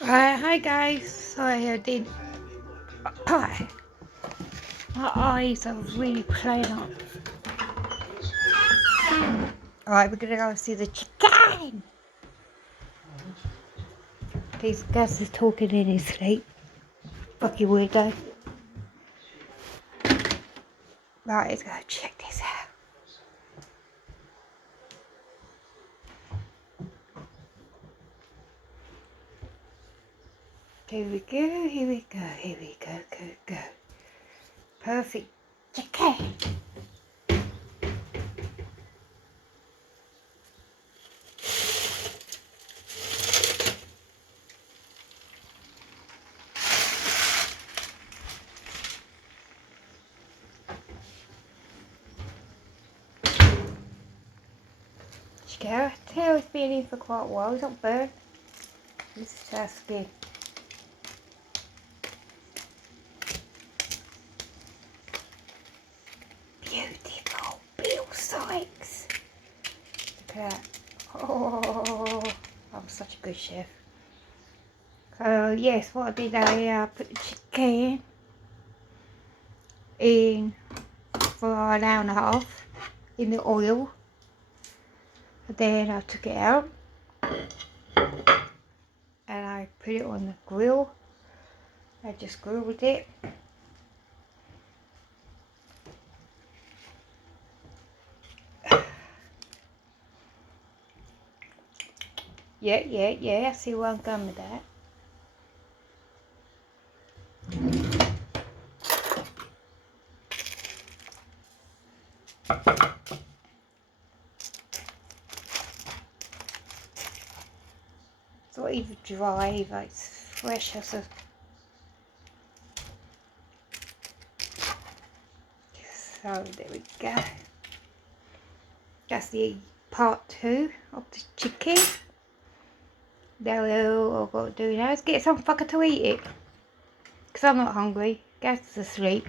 Hi guys, sorry I did. My eyes are really playing up. Alright, we're gonna go see the chicken. This Gus is talking in his sleep. Fucking weirdo. Right, let's go check this out. Here we go, here we go, here we go, go. Perfect chicken. Chicken, tail's been in for quite a while, it's not burnt. This is our skin. Beautiful Bill Sykes. Look at that. Oh, I'm such a good chef. So yes, what I did, I put the chicken in for an hour and a half in the oil. And then I took it out and I put it on the grill. I just grilled it. Yeah, I see where I'm going with that. It's not even dry either, it's fresh as a... So there we go. That's the part 2 of the chicken. Now all I've got to do now is get some fucker to eat it. Because I'm not hungry. Gaz is asleep.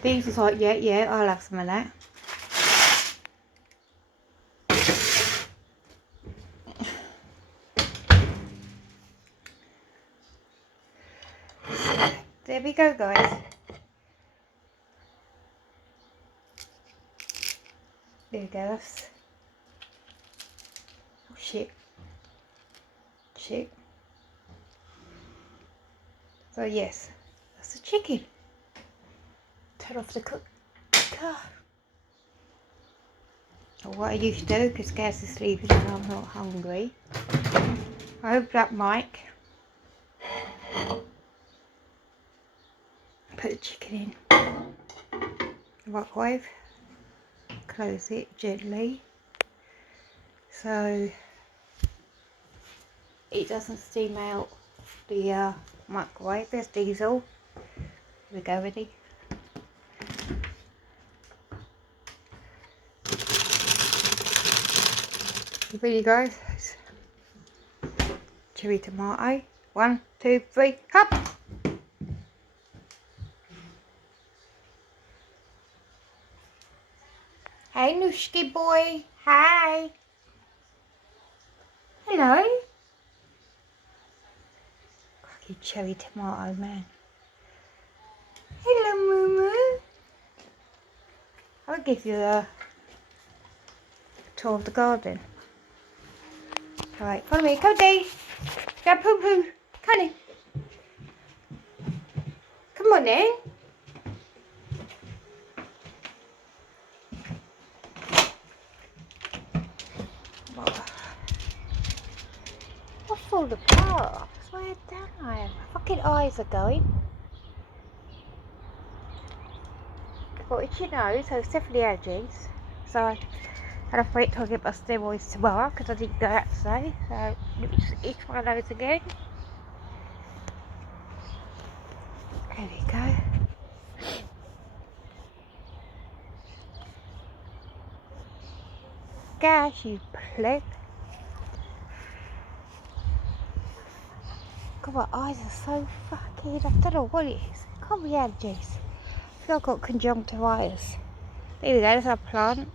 These was like, yeah, I'll have some of that. There we go, guys. There we go. Oh shit. So yes, that's the chicken. Turn off the cooker. What I used to do, because Gaz is sleeping and I'm not hungry. I opened up mic. Put the chicken in the microwave. Close it gently so it doesn't steam out the microwave. There's diesel. Here we go, ready? Here you go. Cherry tomato. 1, 2, 3, hop! Hey, Nooshki boy. Hi. Hello. Cracking cherry tomato, man. Hello, Moo Moo. I'll give you a tour of the garden. Alright, follow me. Come, Dave. Go poo poo. Come in. Come on then. What's all the apart? I swear down I am. My fucking eyes are going. Well, it's your nose, so it's definitely allergies. So I had to wait till I get my steroids tomorrow because I didn't go out today. So let me just itch my nose again. There we go. Gosh, you pleb. God, my eyes are so fucking... I don't know what it is. It can't be allergies. I think I've got conjunctivitis. There we go, there's our plant.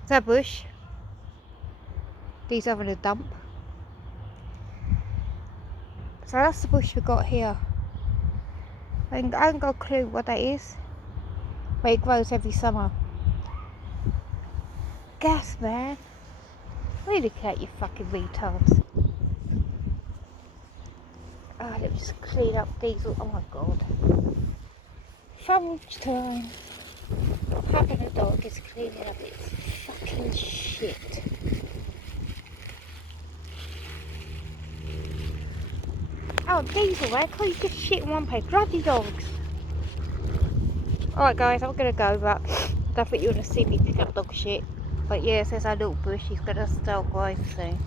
There's our bush. These having a dump. So that's the bush we got here. I haven't got a clue what that is. But it grows every summer. Gas, man. What are you looking at, you fucking retards? Oh, let me just clean up Diesel. Oh my god. Fun time. Having a dog is cleaning up its fucking shit. Oh, Diesel, man. Can't you just shit in one place? Bloody dogs. Alright guys, I'm gonna go, but I don't think you want to see me pick up dog shit. But yes, there's our little bush. He's gonna start growing soon.